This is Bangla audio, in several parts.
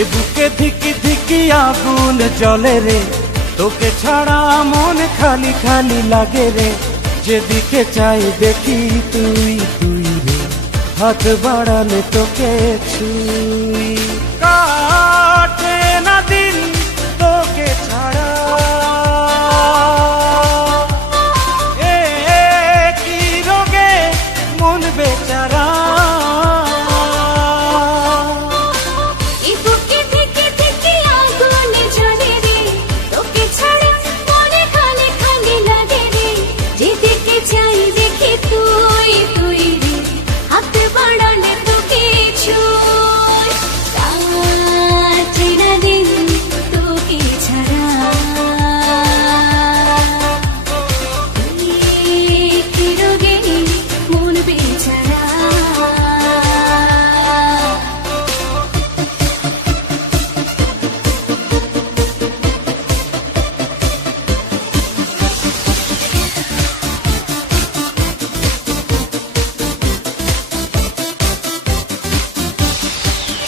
এ বুকে ধিকি ধিকি আগুন জ্বলে রে, তোকে ছাড়া মন খালি খালি লাগে রে। যেদিকে চাই দেখি তুই তুই রে, হাত বাড়ালে তোকে ছুঁই। কাটে না দিন তোকে ছাড়া, এ কি রোগে মন বেচারা।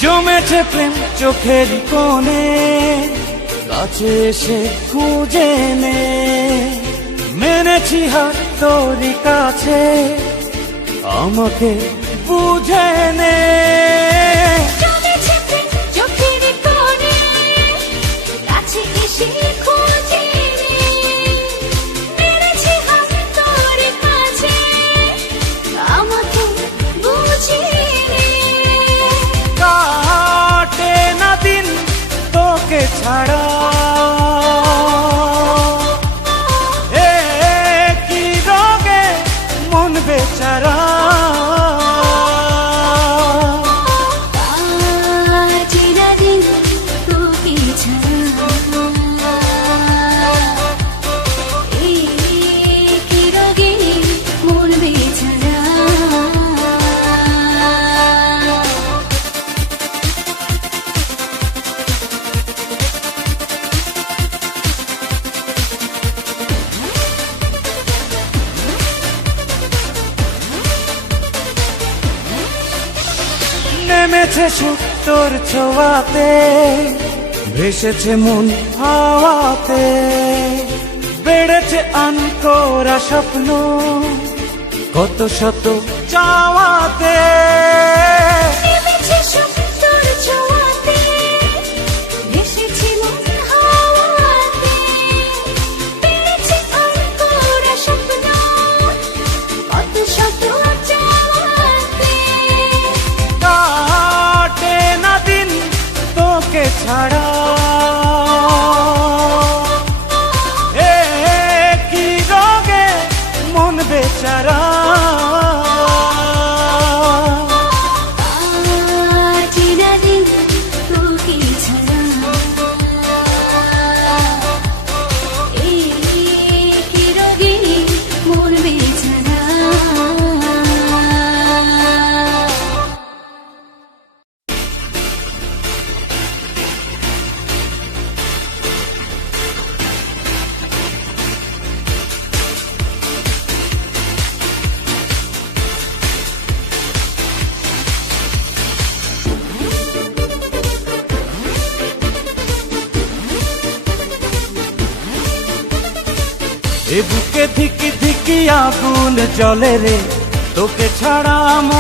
জমেছে প্রেম চোখের কোণে, কাছে এসে খুঁজে নে। মেনেছি হাত তোরই কাছে, আমাকে বুঝে নে। ছাড়া এ কি রোগে মন বেচারা। নেমেছে সুখ তোর ছোঁয়াতে, ভেসেছে মন হাওয়াতে। বেড়েছে আনকোরা স্বপ্ন কত শত চাওয়াতে। ছাড়া এ কি রোগে মন বেচারা। এ বুকে ধিকি ধিকি আগুন জ্বলে রে, তোকে ছাড়া